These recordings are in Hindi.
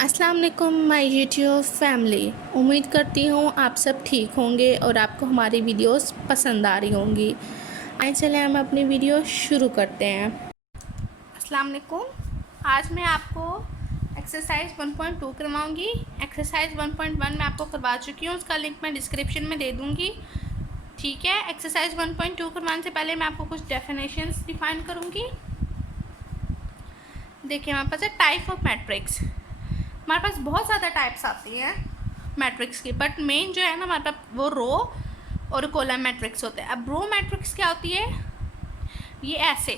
अस्सलाम वालेकुम माय यूट्यूब फैमिली। उम्मीद करती हूँ आप सब ठीक होंगे और आपको हमारी वीडियोस पसंद आ रही होंगी। आइए चले हम अपनी वीडियो शुरू करते हैं। अस्सलाम वालेकुम। आज मैं आपको एक्सरसाइज 1.2 करवाऊँगी। एक्सरसाइज 1.1 मैं आपको करवा चुकी हूँ, उसका लिंक मैं डिस्क्रिप्शन में दे दूँगी। ठीक है, एक्सरसाइज 1.2 करवाने से पहले मैं आपको कुछ डेफिनेशंस डिफाइन करूँगी। देखिए हमारे पास है टाइप ऑफ मैट्रिक्स। हमारे पास बहुत ज़्यादा टाइप्स आती हैं मैट्रिक्स की, बट मेन जो है ना हमारे पास वो रो और कॉलम मैट्रिक्स होते हैं। अब रो मैट्रिक्स क्या होती है, ये ऐसे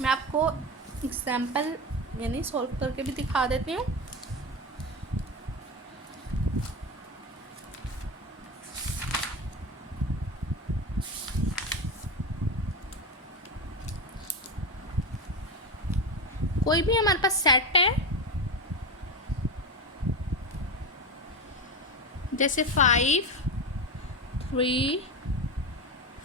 मैं आपको एग्जांपल यानी सॉल्व करके भी दिखा देती हूँ। कोई भी हमारे पास सेट है, जैसे 5 3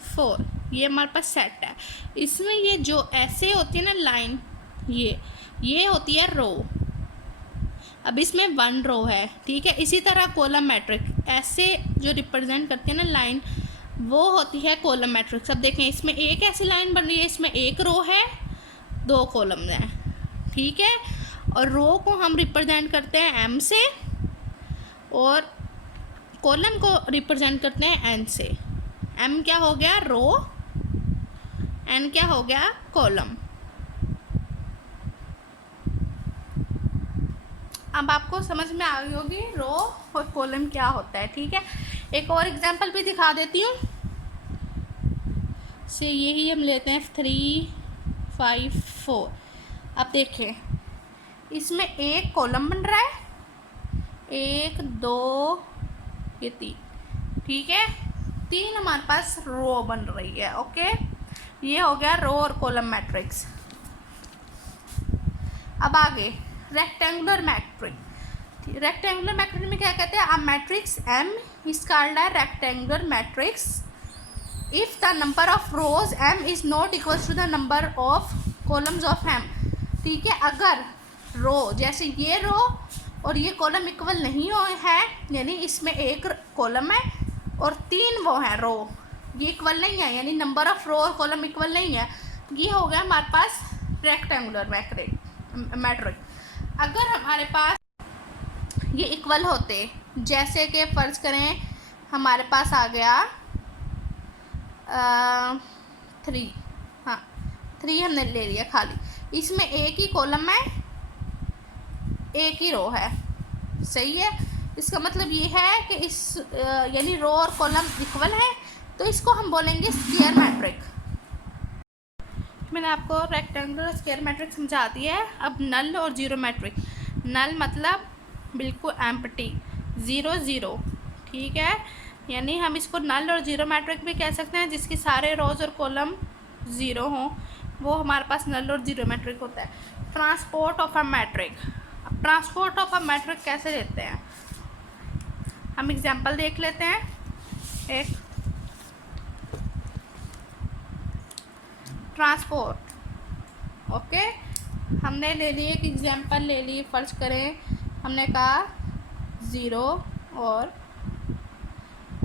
4, ये हमारे पास सेट है। इसमें ये जो ऐसे होती है ना लाइन, ये होती है रो। अब इसमें 1 रो है, ठीक है। इसी तरह कॉलम मैट्रिक्स ऐसे जो रिप्रेजेंट करती है ना लाइन, वो होती है कॉलम मैट्रिक्स। अब देखें इसमें एक ऐसी लाइन बन रही है, इसमें एक रो है 2 कॉलम हैं, ठीक है। और रो को हम रिप्रेजेंट करते हैं एम से और कॉलम को रिप्रेजेंट करते हैं एन से। एम क्या हो गया, रो, एन क्या हो गया, कॉलम। अब आपको समझ में आ गई होगी रो और कॉलम क्या होता है, ठीक है। एक और एग्जांपल भी दिखा देती हूँ। से यही हम लेते हैं 3 5 4। अब देखें इसमें एक कॉलम बन रहा है, 1 2 ये 3, ठीक है। 3 हमारे पास रो बन रही है, ओके। ये हो गया रो और कॉलम मैट्रिक्स। अब आगे रेक्टेंगुलर मैट्रिक्स। रेक्टेंगुलर मैट्रिक्स में क्या कहते हैं, a matrix M is called a rectangular matrix if the number of rows M is not equal to the number of columns of M, ठीक है। अगर रो जैसे ये रो और ये कॉलम इक्वल नहीं हो है, यानी इसमें एक कॉलम है और 3 वो हैं रो, ये इक्वल नहीं है, यानी नंबर ऑफ रो और कॉलम इक्वल नहीं है, ये हो गया हमारे पास रेक्टेंगुलर मैट्रिक्स। अगर हमारे पास ये इक्वल होते, जैसे कि फर्ज करें हमारे पास आ गया 3, हाँ 3 हमने ले लिया खाली, इसमें एक ही कॉलम है एक ही रो है, सही है। इसका मतलब ये है कि इस यानी रो और कॉलम इक्वल है, तो इसको हम बोलेंगे स्क्वायर मैट्रिक। मैंने आपको रेक्टेंगुलर स्क्वायर मैट्रिक समझा दिया है। अब नल और जीरो मैट्रिक। नल मतलब बिल्कुल एम्प्टी, 0 0, ठीक है। यानी हम इसको नल और जीरो मैट्रिक भी कह सकते हैं, जिसकी सारे रोज और कॉलम 0 हों, वो हमारे पास नल और जीरो मैट्रिक होता है। Transport of a matric. अब ट्रांसपोर्ट ऑफ अ मैट्रिक कैसे लेते हैं, हम एग्जांपल देख लेते हैं। एक ट्रांसपोर्ट, ओके, हमने ले लिए एक एग्जांपल ले लिए, फर्ज करें हमने कहा 0 और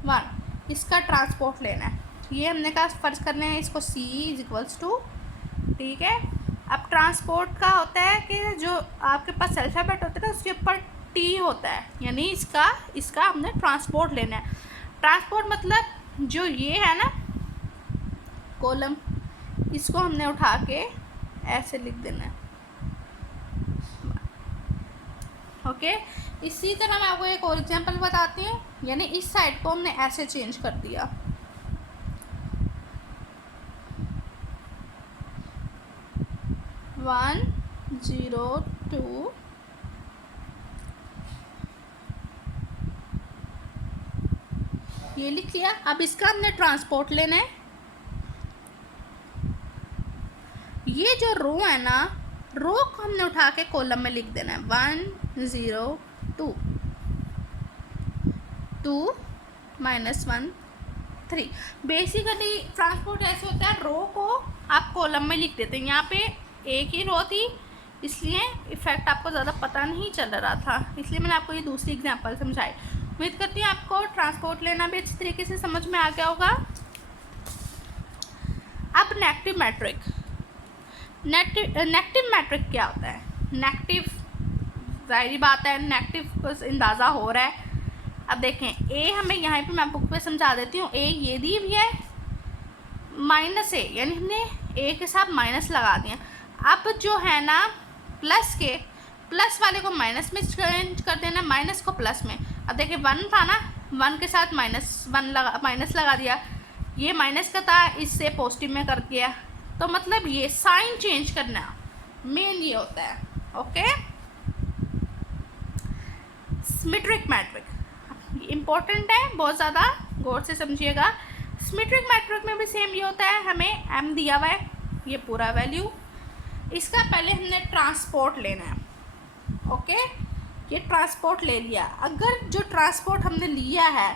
1, इसका ट्रांसपोर्ट लेना है। ये हमने कहा फर्ज करने हैं इसको C इज इक्वल्स टू, ठीक है। अब ट्रांसपोर्ट का होता है कि जो आपके पास अल्फ़ाबेट होता है ना उसके ऊपर T होता है, यानी इसका हमने ट्रांसपोर्ट लेना है। ट्रांसपोर्ट मतलब जो ये है ना कॉलम, इसको हमने उठा के ऐसे लिख देना है, ओके। इसी तरह मैं आपको एक और एग्जांपल बताती हूँ, यानी इस साइड को हमने ऐसे चेंज कर दिया, वन 0 2 ये लिख लिया। अब इसका हमने ट्रांसपोर्ट लेना है। ये जो रो है ना, रो को हमने उठा के कॉलम में लिख देना है, 1 0 2 2 -1 3। बेसिकली ट्रांसपोर्ट ऐसे होता है, रो को आप कॉलम में लिख देते हैं। यहाँ पे एक ही रो थी, इसलिए इफ़ेक्ट आपको ज़्यादा पता नहीं चल रहा था, इसलिए मैंने आपको ये दूसरी एग्जांपल समझाई। उम्मीद करती हूँ आपको ट्रांसपोर्ट लेना भी अच्छी तरीके से समझ में आ गया होगा। अब नेगेटिव मैट्रिक। नेगेटिव मैट्रिक क्या होता है? नेगेटिव, ज़ाहिर बात है नेगेटिव कुछ अंदाज़ा हो रहा है। अब देखें ए, हमें यहाँ पे मैं बुक पे समझा देती हूँ। ए ये दी हुई है माइनस ए, यानी हमने ए के साथ माइनस लगा दिया। अब जो है ना प्लस के, प्लस वाले को माइनस में चेंज कर देना, माइनस को प्लस में। अब देखिए 1 था ना, 1 के साथ माइनस लगा दिया, ये माइनस का था, इससे पॉजिटिव में कर दिया। तो मतलब ये साइन चेंज करना मेन ये होता है। ओके, सिमेट्रिक मैट्रिक इम्पोर्टेंट है, बहुत ज़्यादा गौर से समझिएगा। सिमेट्रिक मैट्रिक में भी सेम ये होता है, हमें m दिया हुआ है, ये पूरा वैल्यू, इसका पहले हमने ट्रांसपोर्ट लेना है। ओके, ये ट्रांसपोर्ट ले लिया। अगर जो ट्रांसपोर्ट हमने लिया है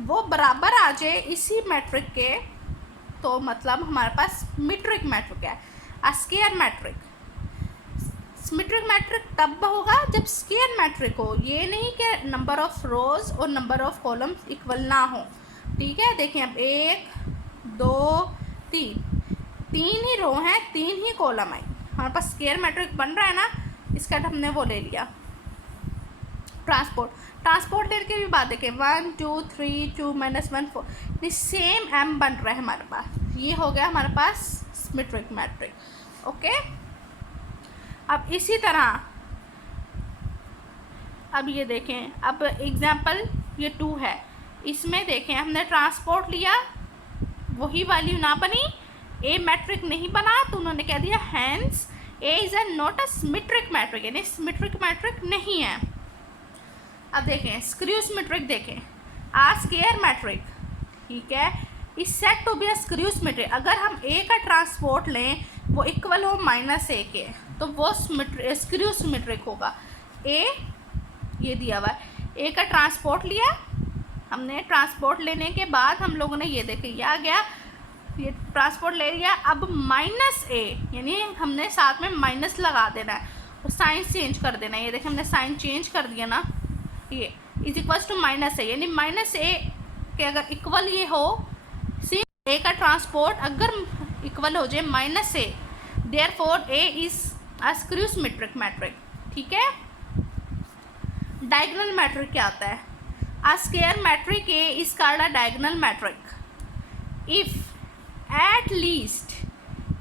वो बराबर आ जाए इसी मैट्रिक के, तो मतलब हमारे पास मीट्रिक मैट्रिक है। स्क्वायर मैट्रिक, सिमेट्रिक मैट्रिक तब होगा जब स्क्वायर मैट्रिक हो, ये नहीं कि नंबर ऑफ रोज और नंबर ऑफ कॉलम्स इक्वल ना हो। ठीक है, देखें अब 1 2 3 ही रो हैं, 3 ही कॉलम आई, हमारे पास स्क्वायर मैट्रिक बन रहा है ना। इसका हमने वो ले लिया ट्रांसपोर्ट लेने की भी बात देखें, 1 2 3 2 -1 4, सेम m बन रहा है हमारे पास। ये हो गया हमारे पास सिमेट्रिक मैट्रिक। ओके, अब इसी तरह अब ये देखें, अब एग्जाम्पल ये 2 है, इसमें देखें हमने ट्रांसपोर्ट लिया, वही वैल्यू ना बनी, ए मैट्रिक नहीं बना, तो उन्होंने कह दिया hence A is not a symmetric matrix, यानी सिमेट्रिक मैट्रिक नहीं है। अब देखें स्क्रू सिमेट्रिक, देखें आर स्क्वायर मैट्रिक, ठीक है, is said to be a skew symmetric. अगर हम ए का ट्रांसपोर्ट लें वो इक्वल हो -a के, तो वो स्क्रू सिमेट्रिक होगा। ए ये दिया हुआ है, ए का ट्रांसपोर्ट लिया हमने, ट्रांसपोर्ट लेने के बाद हम लोगों ने ये देखे ये आ गया, ये ट्रांसपोर्ट ले लिया। अब -a, यानी हमने साथ में माइनस लगा देना है और साइन चेंज कर देना है। ये देखें हमने साइन चेंज कर दिया ना, ये इज इक्वल्स टू -a, यानी -a के अगर इक्वल ये हो, सी ए का ट्रांसपोर्ट अगर इक्वल हो जाए -a, therefore A is a skew symmetric matric. ठीक है, डायगोनल मैट्रिक क्या होता है? A square matrix A is called a diagonal matrix if at least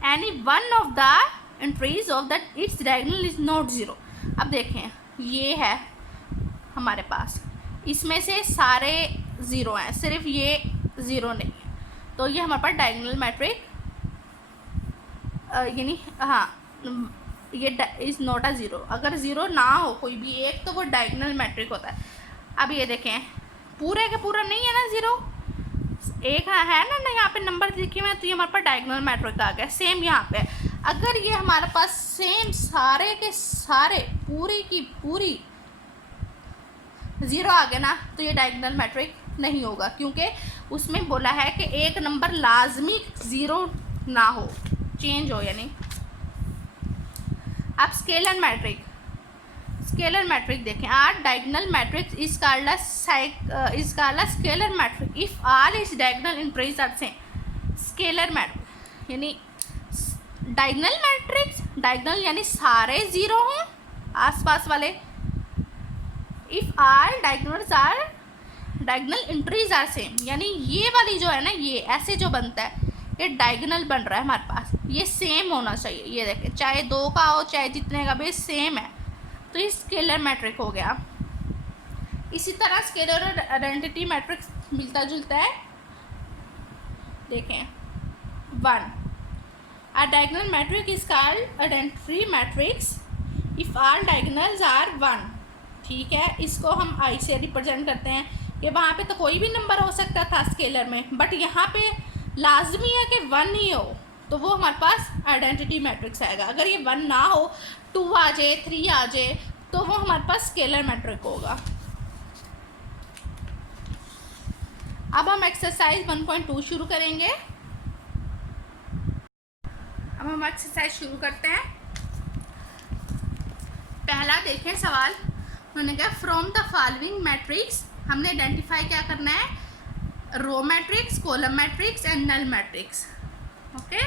any one of the entries of that its diagonal is not 0। अब देखें ये है हमारे पास, इसमें से सारे 0 हैं, सिर्फ ये 0 नहीं है, तो ये हमारे पास डायगोनल मैट्रिक यानी हाँ ये इज़ नॉट अ 0। अगर 0 ना हो कोई भी एक, तो वो डायगोनल मैट्रिक होता है। अब ये देखें पूरे का पूरा नहीं है ना 0, एक है ना यहाँ पे नंबर लिखे हुए हैं, तो ये हमारे पास डायगोनल मैट्रिक आ गया। सेम यहाँ पे अगर ये हमारे पास सेम सारे के सारे पूरी की पूरी 0 आ गया ना, तो ये डायगोनल मैट्रिक नहीं होगा, क्योंकि उसमें बोला है कि एक नंबर लाजमी 0 ना हो, चेंज हो यानी। अब स्केलर मैट्रिक, स्केलर मैट्रिक देखें, are diagonal matrix is called a scalar matrix if all is diagonal entries are same. Scalar matrix यानी डायगोनल मैट्रिक्स, डायगोनल यानी सारे 0 हों आसपास वाले, if all diagonals are diagonal entries are same, यानी ये वाली जो है ना, ये ऐसे जो बनता है ये डायगोनल बन रहा है हमारे पास, ये सेम होना चाहिए। ये देखें चाहे 2 का हो चाहे जितने का भी सेम है, तो ये स्केलर मैट्रिक हो गया। इसी तरह स्केलर और आइडेंटिटी मैट्रिक्स मिलता जुलता है। देखें 1 a diagonal matrix is called identity matrix if all diagonals are 1। ठीक है, इसको हम आई से रिप्रेजेंट करते हैं कि वहाँ पे तो कोई भी नंबर हो सकता था स्केलर में, बट यहाँ पे लाजमी है कि 1 ही हो, तो वो हमारे पास आइडेंटिटी मैट्रिक्स आएगा। अगर ये 1 ना हो, 2 आ जाए 3 आ जाए, तो वो हमारे पास स्केलर मैट्रिक होगा। अब हम एक्सरसाइज 1.2 शुरू करेंगे। अब हम एक्सरसाइज शुरू करते हैं। पहला देखें सवाल, उन्होंने कहा फ्रॉम द फॉलोइंग मैट्रिक्स, हमने आइडेंटिफाई क्या करना है, row matrix, column matrix and null matrix. Okay,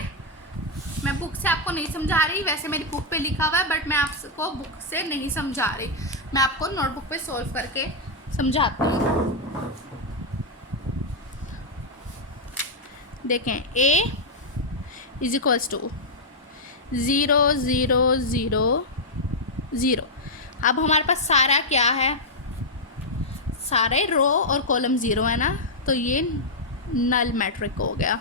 मैं बुक से आपको नहीं समझा रही, वैसे मेरी बुक पे लिखा हुआ है, बट मैं आपको बुक से नहीं समझा रही, मैं आपको नोटबुक पे सॉल्व करके समझाती हूँ। देखें, A इज इक्वल्स टू 0 0 0 0। अब हमारे पास सारा क्या है, सारे रो और कॉलम 0 है ना, तो ये नल मैट्रिक हो गया।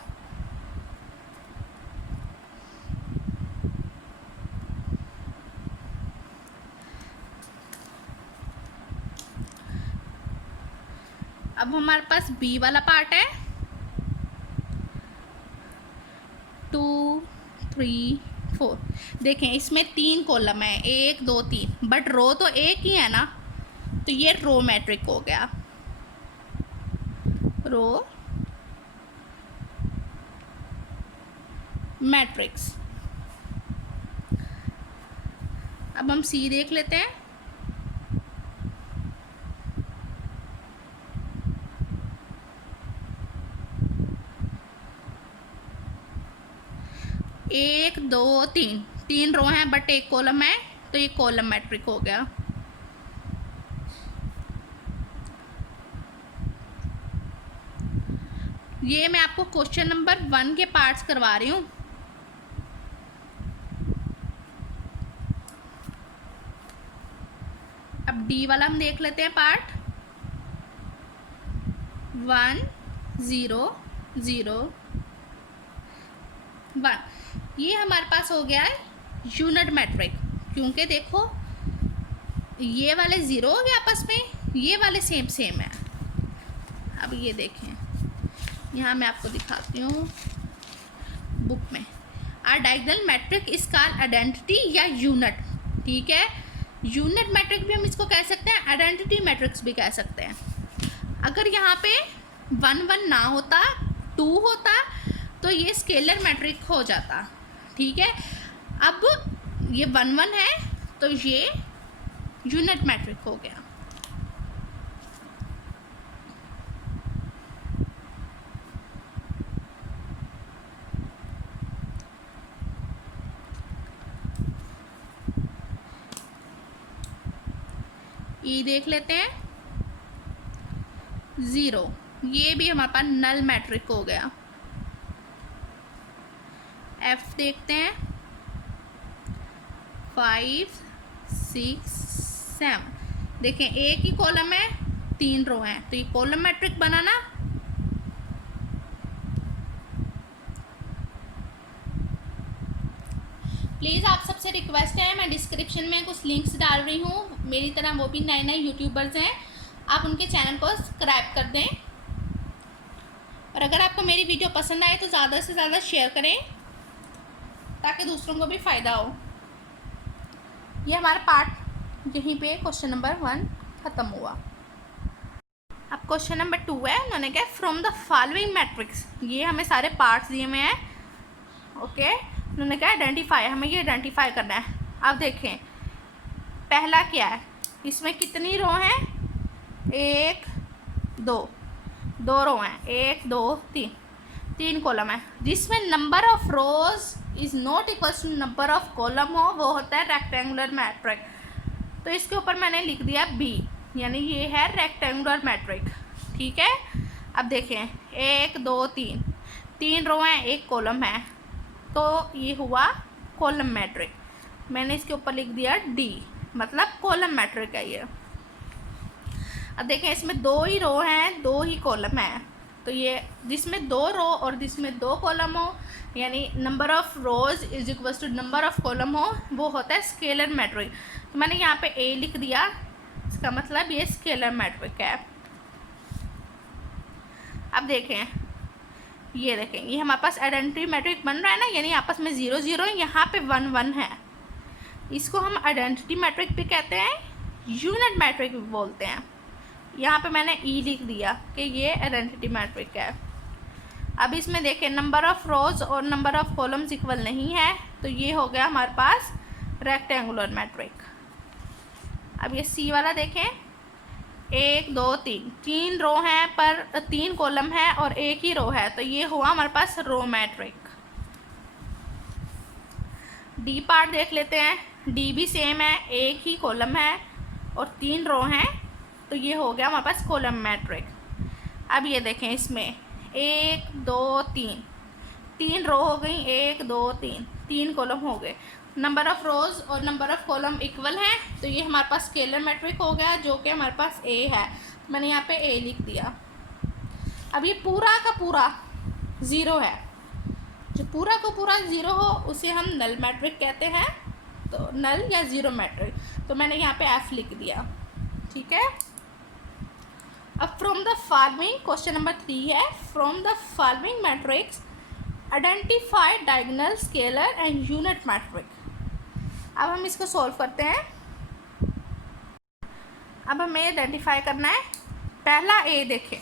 अब हमारे पास बी वाला पार्ट है 2 3 4। देखें, इसमें 3 कॉलम है, 1 2 3, बट रो तो एक ही है ना, तो ये रो मैट्रिक हो गया, रो मैट्रिक्स। अब हम सी देख लेते हैं। एक दो तीन, 3 रो हैं बट 1 कॉलम है, तो ये कॉलम मैट्रिक हो गया। ये मैं आपको क्वेश्चन नंबर 1 के पार्ट्स करवा रही हूँ। अब डी वाला हम देख लेते हैं पार्ट 1 0 0 1। ये हमारे पास हो गया है यूनिट मैट्रिक, क्योंकि देखो ये वाले 0 हो गए आपस में, ये वाले सेम सेम है। अब ये देखें, यहाँ मैं आपको दिखाती हूँ बुक में, are diagonal matrix is called identity या यूनिट। ठीक है, यूनिट मैट्रिक भी हम इसको कह सकते हैं, आइडेंटिटी मैट्रिक्स भी कह सकते हैं। अगर यहाँ पे 1 1 ना होता, 2 होता, तो ये स्केलर मैट्रिक हो जाता। ठीक है, अब ये 1 1 है, तो ये यूनिट मैट्रिक हो गया। ई देख लेते हैं 0, ये भी हमारे पास नल मैट्रिक हो गया। एफ देखते हैं 5 6 7। देखें, एक ही कॉलम है, 3 रो हैं, तो ये कॉलम मैट्रिक बना ना। प्लीज़ आप सबसे रिक्वेस्ट है, मैं डिस्क्रिप्शन में कुछ लिंक्स डाल रही हूँ, मेरी तरह वो भी नए नए यूट्यूबर्स हैं, आप उनके चैनल को सब्सक्राइब कर दें। और अगर आपको मेरी वीडियो पसंद आए तो ज़्यादा से ज़्यादा शेयर करें, ताकि दूसरों को भी फ़ायदा हो। ये हमारा पार्ट यहीं पे क्वेश्चन नंबर 1 ख़त्म हुआ। अब क्वेश्चन नंबर 2 है, उन्होंने कहा फ्रॉम द फॉलोइंग मैट्रिक्स, ये हमें सारे पार्ट्स दिए हुए हैं। ओके, उन्होंने कहा आइडेंटिफाई, हमें ये आइडेंटिफाई करना है। अब देखें, पहला क्या है, इसमें कितनी रो हैं, 1 2 रो हैं, 1 2 3, 3 कॉलम है, जिसमें number of rows is not equal to number of column हो, वो होता है रेक्टेंगुलर मैट्रिक। तो इसके ऊपर मैंने लिख दिया बी, यानी ये है रेक्टेंगुलर मैट्रिक। ठीक है, अब देखें 1 2 3, 3 रो हैं, 1 कॉलम है, तो ये हुआ कॉलम मैट्रिक। मैंने इसके ऊपर लिख दिया डी, मतलब कॉलम मैट्रिक है ये। अब देखें, इसमें 2 ही रो हैं, 2 ही कॉलम है, तो ये जिसमें 2 रो और जिसमें 2 कॉलम हो, यानी number of rows is equal to number of column हो, वो होता है स्केलर मैट्रिक। तो मैंने यहाँ पे ए लिख दिया, इसका मतलब ये स्केलर मैट्रिक है। अब देखें, ये देखें, ये हमारे पास आइडेंटिटी मैट्रिक बन रहा है ना, यानी आपस में 0 0, यहाँ पे 1 1 है, इसको हम आइडेंटिटी मैट्रिक भी कहते हैं, यूनिट मैट्रिक भी बोलते हैं। यहाँ पे मैंने ई लिख दिया कि ये आइडेंटिटी मैट्रिक है। अब इसमें देखें, नंबर ऑफ रोज और नंबर ऑफ कॉलम्स इक्वल नहीं है, तो ये हो गया हमारे पास रेक्टेंगुलर मैट्रिक। अब ये सी वाला देखें, 1 2 3, 3 रो हैं पर 3 कॉलम है और एक ही रो है, तो ये हुआ हमारे पास रो मैट्रिक। डी पार्ट देख लेते हैं। डी भी सेम है, एक ही कॉलम है और 3 रो हैं, तो ये हो गया हमारे पास कॉलम मैट्रिक। अब ये देखें, इसमें 1 2 3, 3 रो हो गई, 1 2 3, 3 कॉलम हो गए। नंबर ऑफ़ रोज़ और नंबर ऑफ़ कॉलम इक्वल हैं, तो ये हमारे पास स्केलर मैट्रिक हो गया, जो कि हमारे पास ए है। मैंने यहाँ पे ए लिख दिया। अब ये पूरा का पूरा ज़ीरो है, जो पूरा का पूरा ज़ीरो हो उसे हम नल मैट्रिक कहते हैं, तो नल या ज़ीरो मैट्रिक, तो मैंने यहाँ पे एफ लिख दिया। ठीक है। अब from the following, question number 3 है, from the following matrix identify diagonal, scalar and unit matrix. अब हम इसको सॉल्व करते हैं। अब हमें आइडेंटिफाई करना है। पहला ए देखें,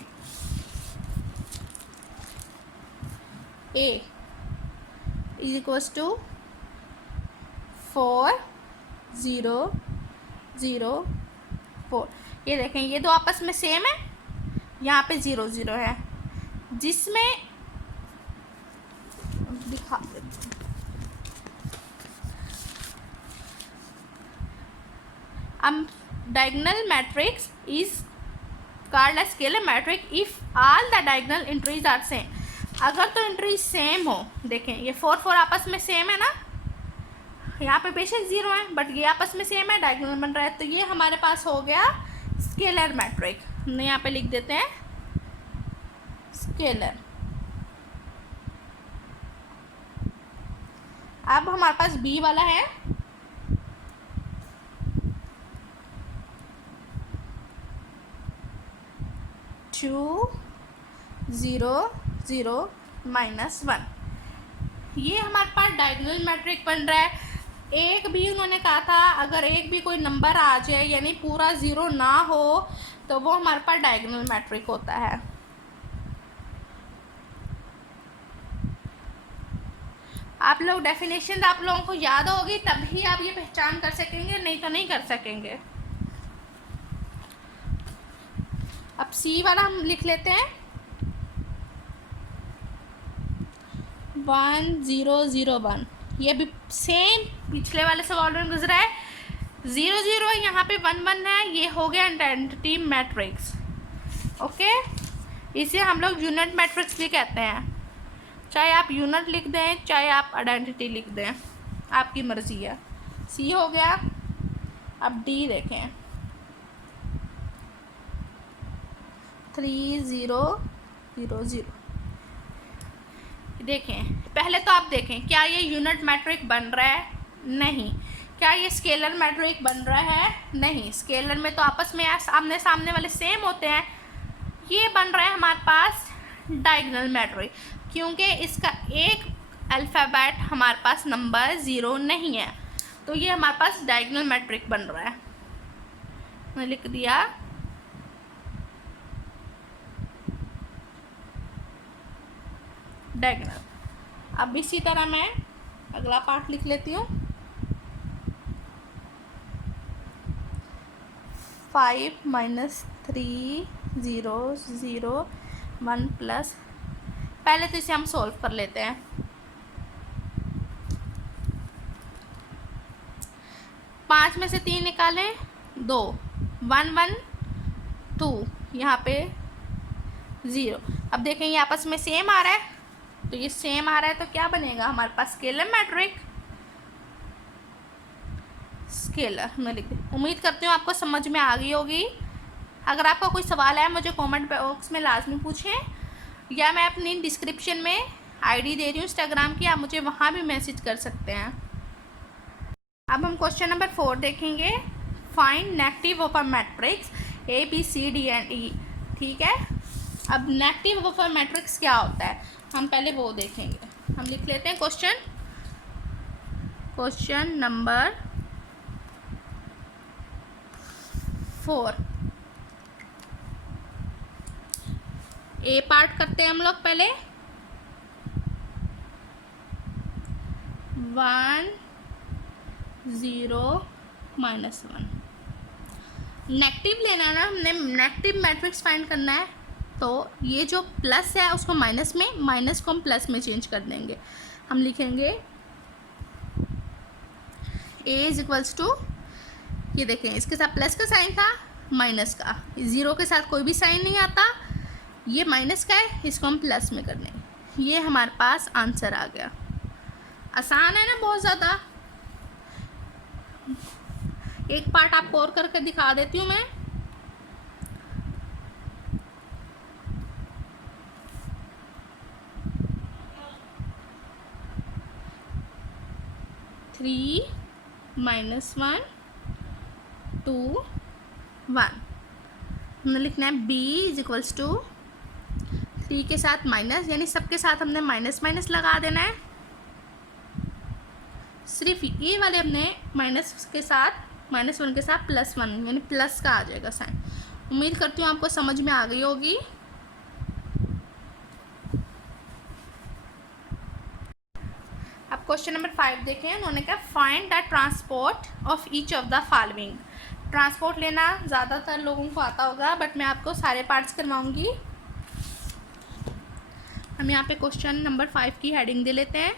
ए इज इक्वल्स टू 4 0 0 4। ये देखें, ये दो आपस में सेम है, यहाँ पे 0 0 है, जिसमें दिखा देते हैं। अब diagonal matrix is called a scalar matrix if all the diagonal entries are same. अगर तो एंट्री सेम हो, देखें ये 4 4 आपस में सेम है ना, यहाँ पे बेशक 0 है बट ये आपस में सेम है, डायगोनल बन रहा है, तो ये हमारे पास हो गया स्केलर मैट्रिक। हमने यहाँ पे लिख देते हैं स्केलर। अब हमारे पास बी वाला है, टू 0 0 -1। ये हमारे पास डायगोनल मैट्रिक बन रहा है। एक भी उन्होंने कहा था अगर एक भी कोई नंबर आ जाए यानी पूरा 0 ना हो तो वो हमारे पास डायगोनल मैट्रिक होता है। आप लोग डेफिनेशन आप लोगों को याद होगी तभी आप ये पहचान कर सकेंगे, नहीं तो नहीं कर सकेंगे। अब सी वाला हम लिख लेते हैं, 1 0 0 1। ये भी सेम पिछले वाले सवाल में गुजरा है, 0 0 यहाँ पे 1 1 है, ये हो गया आइडेंटिटी मैट्रिक्स। ओके, इसे हम लोग यूनिट मैट्रिक्स भी कहते हैं। चाहे आप यूनिट लिख दें चाहे आप आइडेंटिटी लिख दें, आपकी मर्ज़ी है। सी हो गया। अब डी देखें, 3 0 0 0। देखें, पहले तो आप देखें क्या ये यूनिट मैट्रिक बन रहा है, नहीं। क्या ये स्केलर मैट्रिक बन रहा है, नहीं। स्केलर में तो आपस में आमने सामने वाले सेम होते हैं। ये बन रहा है हमारे पास डायगोनल मैट्रिक, क्योंकि इसका एक अल्फ़ाबेट हमारे पास नंबर 0 नहीं है, तो ये हमारे पास डायगोनल मैट्रिक बन रहा है। मैंने लिख दिया डायगोनल। अब इसी तरह मैं अगला पार्ट लिख लेती हूँ, 5 -3 0 0 1 प्लस। पहले तो इसे हम सॉल्व कर लेते हैं। 5 में से 3 निकालें, 2 1 1 2, यहाँ पे 0। अब देखें ये आपस में सेम आ रहा है, तो ये सेम आ रहा है तो क्या बनेगा हमारे पास स्केलर मैट्रिक। स्केलर मैं लिख, उम्मीद करती हूँ आपको समझ में आ गई होगी। अगर आपका कोई सवाल है मुझे कमेंट बॉक्स में लाजमी पूछें, या मैं अपनी डिस्क्रिप्शन में आईडी दे रही हूँ इंस्टाग्राम की, आप मुझे वहाँ भी मैसेज कर सकते हैं। अब हम क्वेश्चन नंबर 4 देखेंगे, find negative of a matrix A B C D and E. ठीक है। अब नेगेटिव ऑफ अ मैट्रिक्स क्या होता है हम पहले वो देखेंगे। हम लिख लेते हैं क्वेश्चन नंबर 4। ए पार्ट करते हैं हम लोग पहले। 1 0 -1। नेगेटिव लेना है ना, हमने नेगेटिव मैट्रिक्स फाइंड करना है, तो ये जो प्लस है उसको माइनस में, माइनस को हम प्लस में चेंज कर देंगे। हम लिखेंगे a इज इक्वल्स टू, ये देखें इसके साथ प्लस का साइन था, माइनस का, ज़ीरो के साथ कोई भी साइन नहीं आता, ये माइनस का है, इसको हम प्लस में कर देंगे। ये हमारे पास आंसर आ गया। आसान है ना बहुत ज़्यादा। एक पार्ट आपको और करके दिखा देती हूँ मैं। Three minus one two one, हमने लिखना है b इज इक्वल्स टू 3 के साथ माइनस, यानी सबके साथ हमने माइनस माइनस लगा देना है। सिर्फ ये वाले हमने माइनस के साथ, -1 के साथ +1, यानी प्लस का आ जाएगा साइन। उम्मीद करती हूँ आपको समझ में आ गई होगी। अब क्वेश्चन नंबर 5 देखें। उन्होंने कहा find the transport of each of the following. Transport लेना ज़्यादातर लोगों को आता होगा, बट मैं आपको सारे पार्ट्स करवाऊंगी। हम यहाँ पे क्वेश्चन नंबर 5 की हेडिंग दे लेते हैं।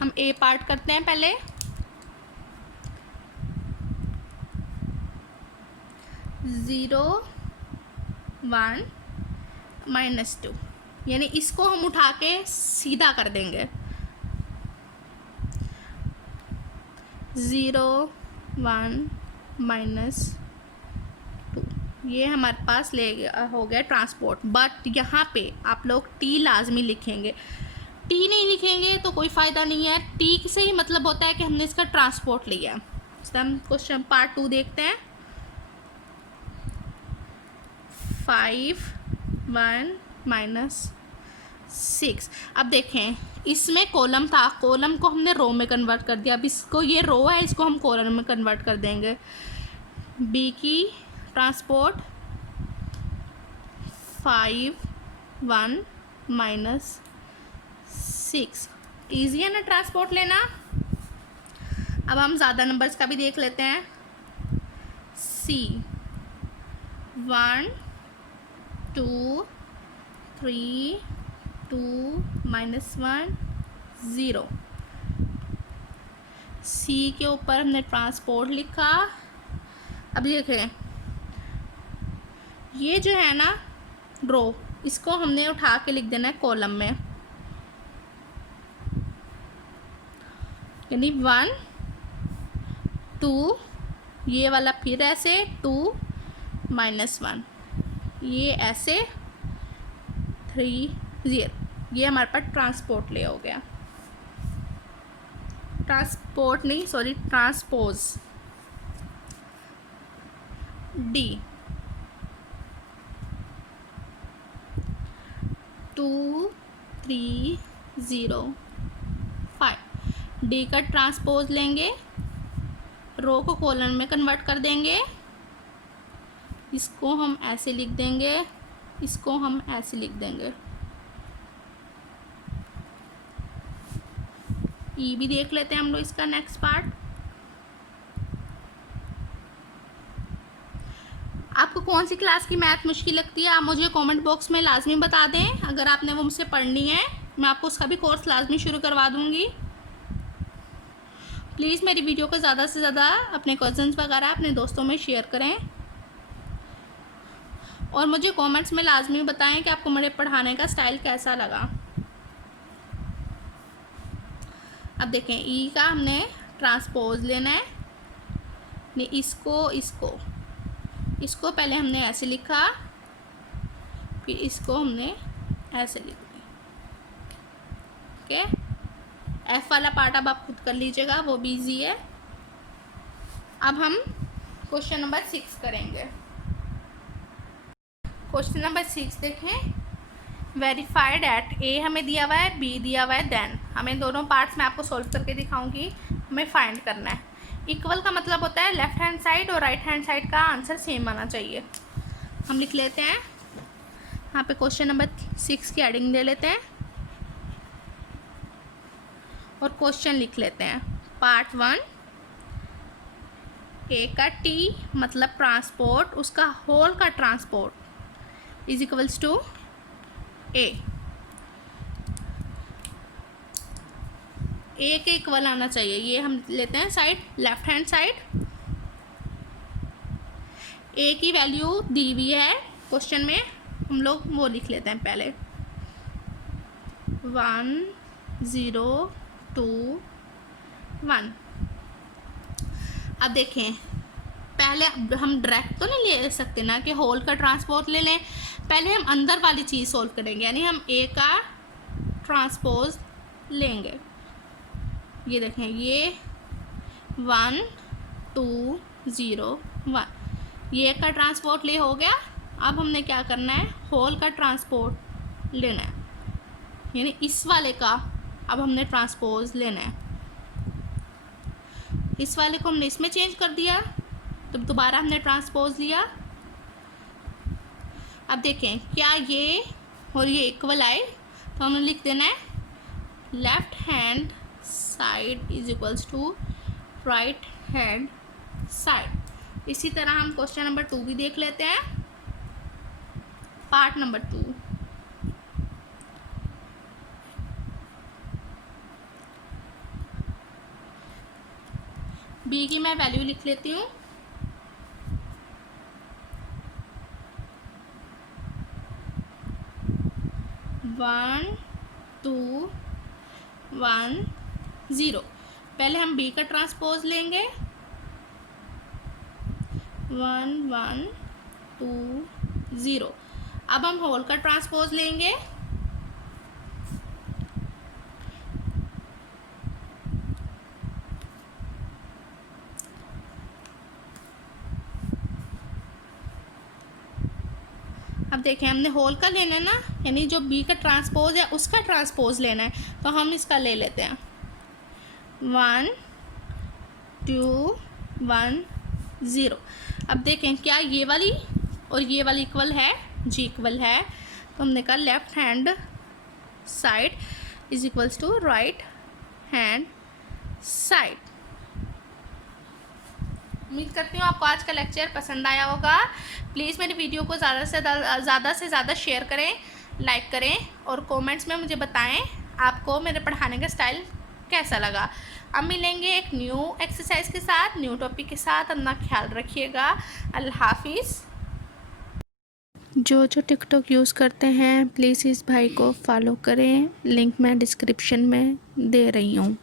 हम ए पार्ट करते हैं पहले। ज़ीरो 1 -2, यानी इसको हम उठा के सीधा कर देंगे। 0 1 -2, ये हमारे पास ले गया, हो गया ट्रांसपोर्ट। बट यहाँ पे आप लोग टी लाजमी लिखेंगे। टी नहीं लिखेंगे तो कोई फ़ायदा नहीं है। टी से ही मतलब होता है कि हमने इसका ट्रांसपोर्ट लिया। तो हम क्वेश्चन पार्ट 2 देखते हैं। 5 1 -6। अब देखें इसमें कॉलम था, कॉलम को हमने रो में कन्वर्ट कर दिया। अब इसको, ये रो है, इसको हम कॉलम में कन्वर्ट कर देंगे। बी की ट्रांसपोर्ट 5 1 -6, ईजी है ना ट्रांसपोर्ट लेना। अब हम ज़्यादा नंबर्स का भी देख लेते हैं। सी 1 2 3 2 -1 0। सी के ऊपर हमने ट्रांसपोर्ट लिखा। अब देखें ये जो है ना रो, इसको हमने उठा के लिख देना है कॉलम में, यानी 1 2, ये वाला फिर ऐसे 2 -1, ये ऐसे 3 0। ये हमारे पास ट्रांसपोर्ट ले हो गया। ट्रांसपोर्ट नहीं, सॉरी, ट्रांसपोज। डी 2 3 0 5, डी का ट्रांसपोज लेंगे, रो को कॉलम में कन्वर्ट कर देंगे। इसको हम ऐसे लिख देंगे, इसको हम ऐसे लिख देंगे। ई भी देख लेते हैं हम लोग इसका नेक्स्ट पार्ट। आपको कौन सी क्लास की मैथ मुश्किल लगती है, आप मुझे कमेंट बॉक्स में लाजमी बता दें। अगर आपने वो मुझसे पढ़नी है, मैं आपको उसका भी कोर्स लाजमी शुरू करवा दूँगी। प्लीज़ मेरी वीडियो को ज़्यादा से ज़्यादा अपने कज़न्स वगैरह, अपने दोस्तों में शेयर करें, और मुझे कमेंट्स में लाजमी बताएं कि आपको मेरे पढ़ाने का स्टाइल कैसा लगा। अब देखें ई का हमने ट्रांसपोज लेना है। नहीं, इसको पहले हमने ऐसे लिखा, फिर इसको हमने ऐसे लिख दिया। ओके, एफ वाला पार्ट अब आप खुद कर लीजिएगा, वो भी ईजी है। अब हम क्वेश्चन नंबर 6 करेंगे। क्वेश्चन नंबर 6 देखें। वेरीफाइड एट ए हमें दिया हुआ है, बी दिया हुआ है, देन हमें दोनों पार्ट्स में आपको सॉल्व करके दिखाऊंगी। हमें फाइंड करना है। इक्वल का मतलब होता है लेफ्ट हैंड साइड और राइट हैंड साइड का आंसर सेम आना चाहिए। हम लिख लेते हैं यहाँ पे क्वेश्चन नंबर 6 की हेडिंग दे लेते हैं और क्वेश्चन लिख लेते हैं। पार्ट 1 ए का टी मतलब ट्रांसपोर्ट, उसका होल का ट्रांसपोर्ट इज इक्वल्स टू ए के इक्वल आना चाहिए। ये हम लेते हैं साइड, लेफ्ट हैंड साइड। ए की वैल्यू दी हुई है क्वेश्चन में, हम लोग वो लिख लेते हैं पहले 1 0 2 1। अब देखें, पहले हम डायरेक्ट तो नहीं ले सकते ना कि होल का ट्रांसपोज ले लें, पहले हम अंदर वाली चीज़ सोल्व करेंगे, यानी हम ए का ट्रांसपोज लेंगे। ये देखें, ये 1 2 0 1, ये का ट्रांसपोर्ट ले हो गया। अब हमने क्या करना है, होल का ट्रांसपोर्ट लेना है, यानी इस वाले का अब हमने ट्रांसपोज लेना है। इस वाले को हमने इसमें चेंज कर दिया, तो दोबारा हमने ट्रांसपोज लिया। अब देखें क्या ये और ये इक्वल आए, तो हमें लिख देना है left hand side is equals to right hand side. इसी तरह हम क्वेश्चन नंबर 2 भी देख लेते हैं, पार्ट नंबर 2। बी की मैं वैल्यू लिख लेती हूँ 1 2 1 0। पहले हम बी का ट्रांसपोज लेंगे 1 1 2 0। अब हम होल का ट्रांसपोज लेंगे अब देखें, हमने होल का लेना है ना, यानी जो बी का ट्रांसपोज है उसका ट्रांसपोज लेना है, तो हम इसका ले लेते हैं 1 2 1 0। अब देखें क्या ये वाली और ये वाली इक्वल है, जी इक्वल है, तो हमने कहा left hand side is equals to right hand side. उम्मीद करती हूँ आपको आज का लेक्चर पसंद आया होगा। प्लीज़ मेरी वीडियो को ज़्यादा से ज़्यादा शेयर करें, लाइक करें और कमेंट्स में मुझे बताएं आपको मेरे पढ़ाने का स्टाइल कैसा लगा। अब मिलेंगे एक न्यू एक्सरसाइज के साथ, न्यू टॉपिक के साथ। अपना ख्याल रखिएगा। अल्लाह हाफिज़। जो टिकटॉक यूज़ करते हैं प्लीज़ इस भाई को फॉलो करें, लिंक मैं डिस्क्रिप्शन में दे रही हूँ।